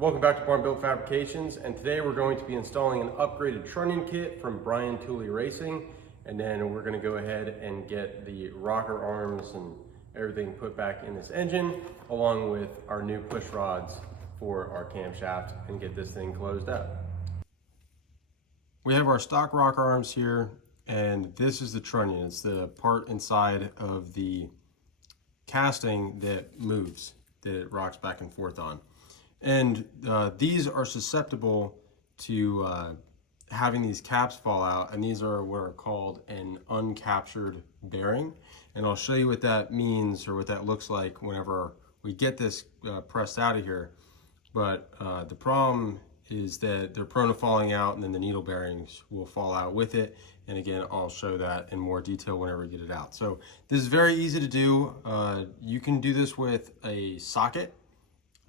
Welcome back to Barn Built Fabrications, and today we're going to be installing an upgraded trunnion kit from Brian Tooley Racing, and then we're going to go ahead and get the rocker arms and everything put back in this engine, along with our new push rods for our camshaft, and get this thing closed up. We have our stock rocker arms here, and this is the trunnion. It's the part inside of the casting that moves, that it rocks back and forth on. And these are susceptible to having these caps fall out, and these are what are called an uncaptured bearing. And I'll show you what that means, or what that looks like whenever we get this pressed out of here. But the problem is that they're prone to falling out, and then the needle bearings will fall out with it. And again, I'll show that in more detail whenever we get it out. So this is very easy to do. You can do this with a socket,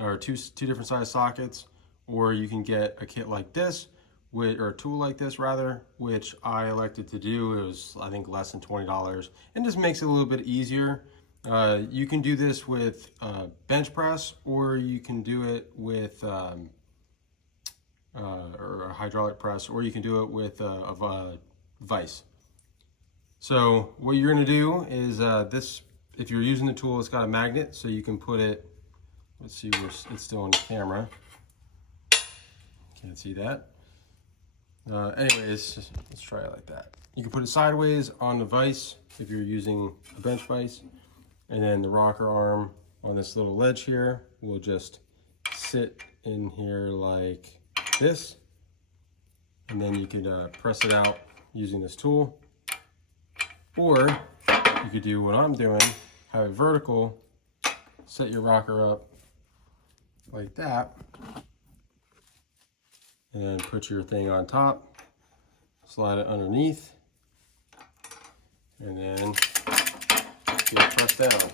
or two different size sockets, or you can get a kit like this, or a tool like this rather, which I elected to do. It was, I think, less than $20, and just makes it a little bit easier. You can do this with bench press, or you can do it with or a hydraulic press, or you can do it with a vise. So what you're going to do is this, if you're using the tool, it's got a magnet, so you can put it, let's see, it's still on camera. Can't see that. Anyways, let's try it like that. You can put it sideways on the vise if you're using a bench vise, and then the rocker arm on this little ledge here will just sit in here like this, and then you can press it out using this tool, or you could do what I'm doing, have it vertical, set your rocker up like that, and then put your thing on top, slide it underneath, and then get it pressed down.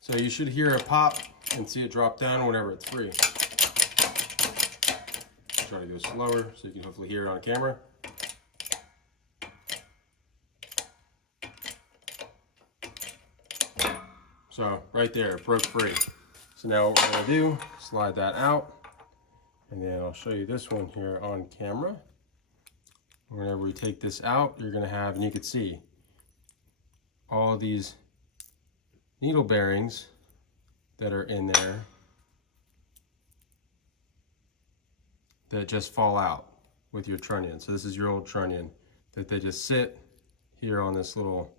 So you should hear a pop and see it drop down whenever it's free. Try to go slower so you can hopefully hear it on camera. So right there, it broke free. So now what we're gonna do, slide that out, and then I'll show you this one here on camera. Whenever we take this out, you're gonna have, and you can see, all of these needle bearings that are in there that just fall out with your trunnion. So this is your old trunnion, that they just sit here on this little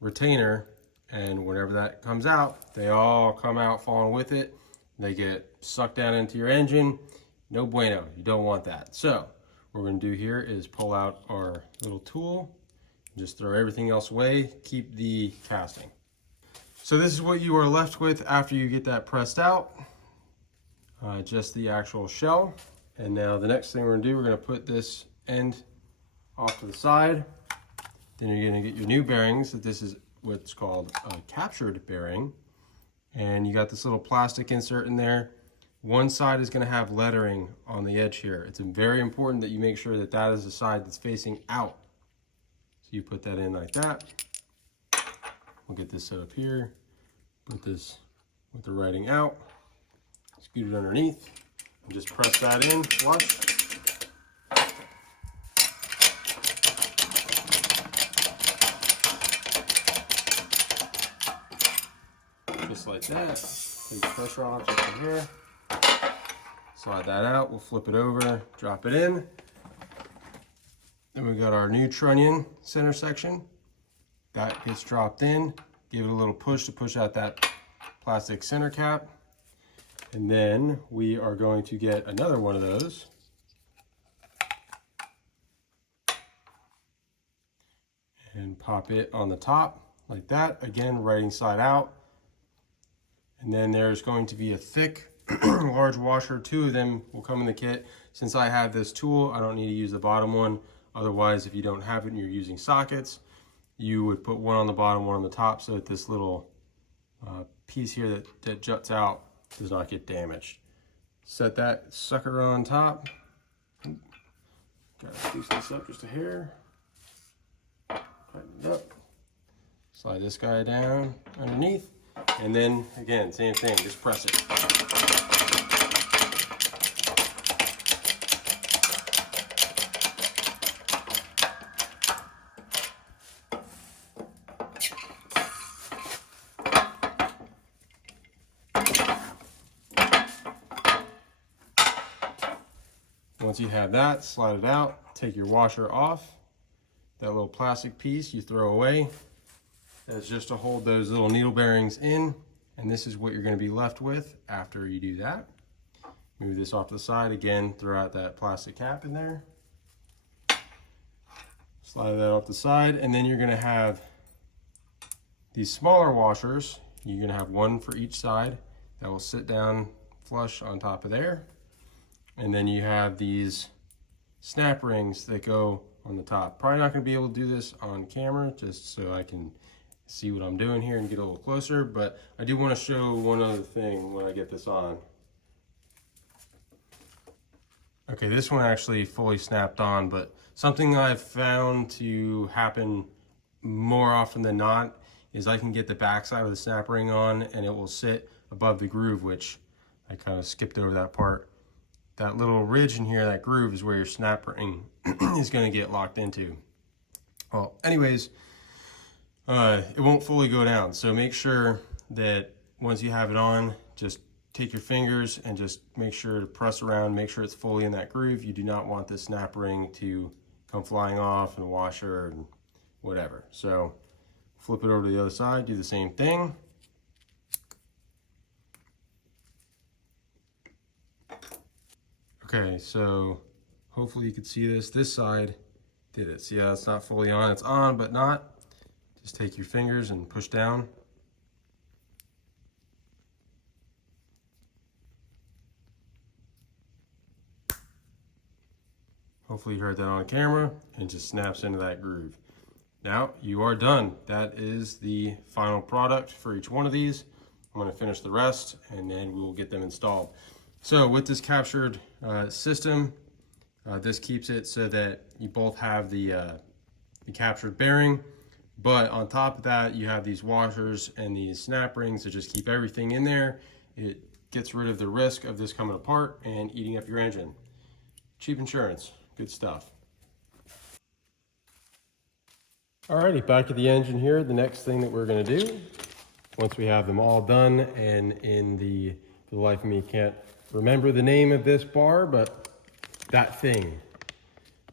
retainer, and whenever that comes out, they all come out falling with it. They get sucked down into your engine. No bueno, you don't want that. So what we're gonna do here is pull out our little tool, just throw everything else away, keep the casting. So this is what you are left with after you get that pressed out, just the actual shell. And now the next thing we're gonna do, we're gonna put this end off to the side. Then you're gonna get your new bearings. That this is what's called a captured bearing. And you got this little plastic insert in there. One side is gonna have lettering on the edge here. It's very important that you make sure that that is the side that's facing out. So you put that in like that. We'll get this set up here. Put this with the writing out. Scoot it underneath. And just press that in flush. Just like that. Take the pressure off just in here. Slide that out. We'll flip it over, drop it in. Then we got our new trunnion center section. That gets dropped in. Give it a little push to push out that plastic center cap. And then we are going to get another one of those. And pop it on the top like that. Again, writing side out. And then there's going to be a thick, large washer. Two of them will come in the kit. Since I have this tool, I don't need to use the bottom one. Otherwise, if you don't have it and you're using sockets, you would put one on the bottom, one on the top, so that this little piece here that juts out does not get damaged. Set that sucker on top. Gotta boost this up just a hair. Tighten it up. Slide this guy down underneath, and then again, same thing, just press it. Once you have that, slide it out, take your washer off. That little plastic piece you throw away. That's just to hold those little needle bearings in, and this is what you're going to be left with after you do that. Move this off to the side, again, throw out that plastic cap in there. Slide that off the side, and then you're going to have these smaller washers. You're going to have one for each side that will sit down flush on top of there. And then you have these snap rings that go on the top. Probably not going to be able to do this on camera just so I can see what I'm doing here and get a little closer, but I do want to show one other thing when I get this on. Okay, this one actually fully snapped on, but something I've found to happen more often than not is I can get the backside of the snap ring on and it will sit above the groove, which I kind of skipped over that part. That little ridge in here, that groove, is where your snap ring is going to get locked into. Well, anyways, it won't fully go down. So make sure that once you have it on, just take your fingers and just make sure to press around, make sure it's fully in that groove. You do not want this snap ring to come flying off and washer and whatever. So flip it over to the other side, do the same thing. Okay, so hopefully you can see this. This side did it. See how it's not fully on? It's on, but not. Just take your fingers and push down. Hopefully you heard that on camera, and it just snaps into that groove. Now you are done. That is the final product for each one of these. I'm going to finish the rest and then we will get them installed. So with this captured system, this keeps it so that you both have the captured bearing, but on top of that you have these washers and these snap rings that just keep everything in there. It gets rid of the risk of this coming apart and eating up your engine. Cheap insurance, good stuff. Alrighty, back to the engine here. The next thing that we're going to do, once we have them all done, and in the life of me can't remember the name of this bar, but that thing.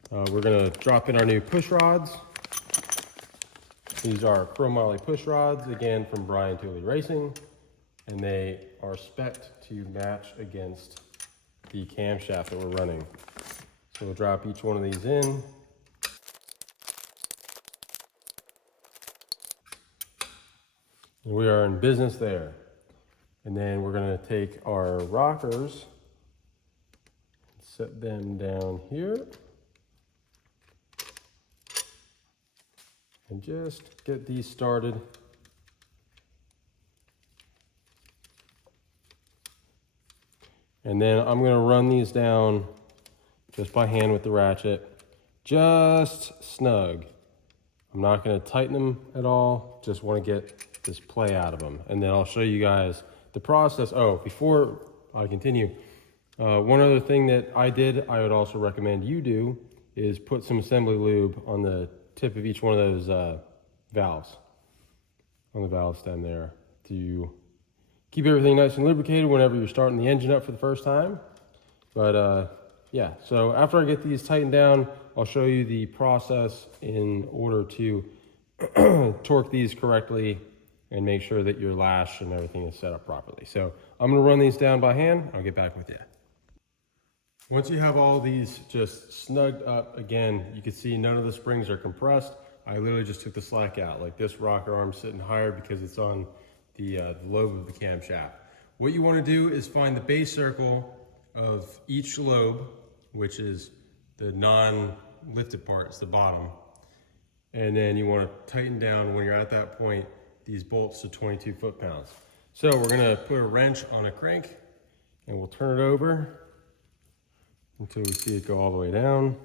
We're gonna drop in our new push rods. These are chromoly push rods, again from Brian Tooley Racing, and they are spec'd to match against the camshaft that we're running. So we'll drop each one of these in. And we are in business there. And then we're going to take our rockers, set them down here, and just get these started. And then I'm going to run these down just by hand with the ratchet, just snug. I'm not going to tighten them at all, just want to get this play out of them. And then I'll show you guys the process. Oh, before I continue, one other thing that I did, I would also recommend you do, is put some assembly lube on the tip of each one of those valves, on the valve stem there, to keep everything nice and lubricated whenever you're starting the engine up for the first time. But yeah, so after I get these tightened down, I'll show you the process in order to torque these correctly and make sure that your lash and everything is set up properly. So I'm gonna run these down by hand. I'll get back with you. Once you have all these just snugged up, again, you can see none of the springs are compressed. I literally just took the slack out. Like this rocker arm's sitting higher because it's on the lobe of the camshaft. What you wanna do is find the base circle of each lobe, which is the non-lifted part, it's the bottom. And then you wanna tighten down when you're at that point these bolts to 22 foot-pounds. So we're gonna put a wrench on a crank and we'll turn it over until we see it go all the way down.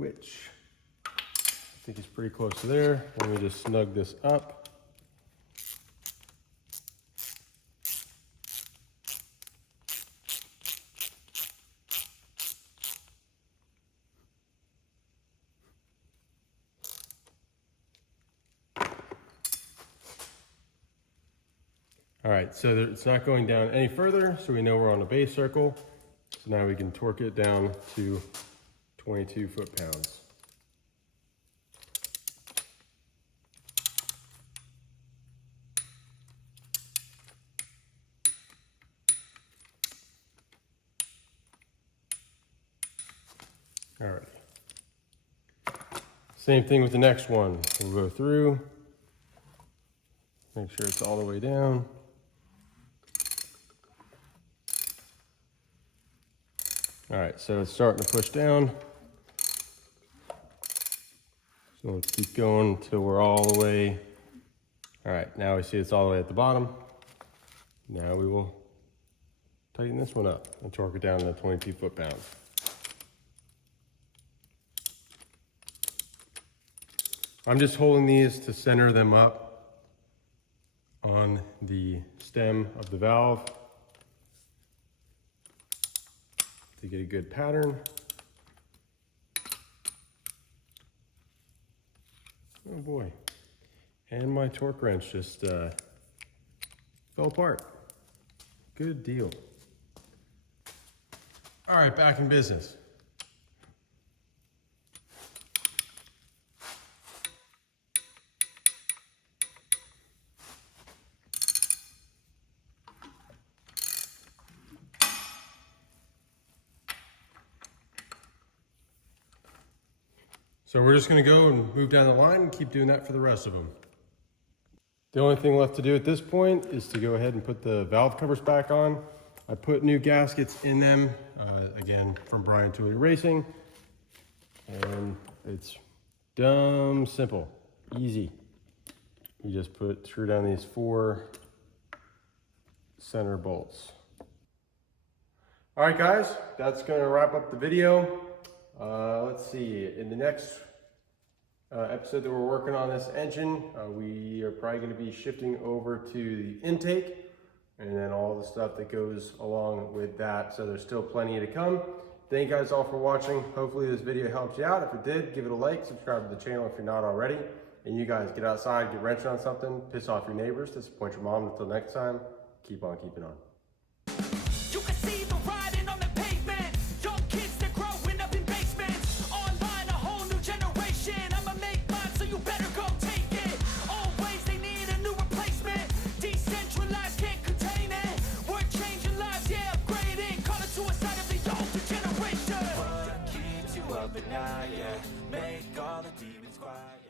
which I think is pretty close to there. Let me just snug this up. All right, so it's not going down any further, so we know we're on a base circle. So now we can torque it down to 22 foot-pounds. All right. Same thing with the next one. We'll go through, make sure it's all the way down. All right, so it's starting to push down. So we'll keep going until we're all the way. All right, now we see it's all the way at the bottom. Now we will tighten this one up and torque it down to 22 foot-pounds. I'm just holding these to center them up on the stem of the valve to get a good pattern. Oh boy. And my torque wrench just fell apart. Good deal. All right, back in business. So we're just gonna go and move down the line and keep doing that for the rest of them. The only thing left to do at this point is to go ahead and put the valve covers back on. I put new gaskets in them, again, from Brian Tooley Racing. And it's dumb simple, easy. You just screw down these 4 center bolts. All right, guys, that's gonna wrap up the video. Let's see, in the next episode that we're working on this engine, we are probably going to be shifting over to the intake and then all the stuff that goes along with that. So there's still plenty to come. Thank you guys all for watching. Hopefully this video helped you out. If it did, give it a like, subscribe to the channel if you're not already. And you guys get outside, get wrenching on something, piss off your neighbors, disappoint your mom. Until next time, keep on keeping on. You can see the riding on the pavement. Young kids, they're growing up in basements. Online, a whole new generation. I'ma make mine, so you better go take it. Always, they need a new replacement. Decentralized, can't contain it. We're changing lives, yeah, upgrading. Call it suicide of the older generation. What keeps you up at night, yeah. Make all the demons quiet.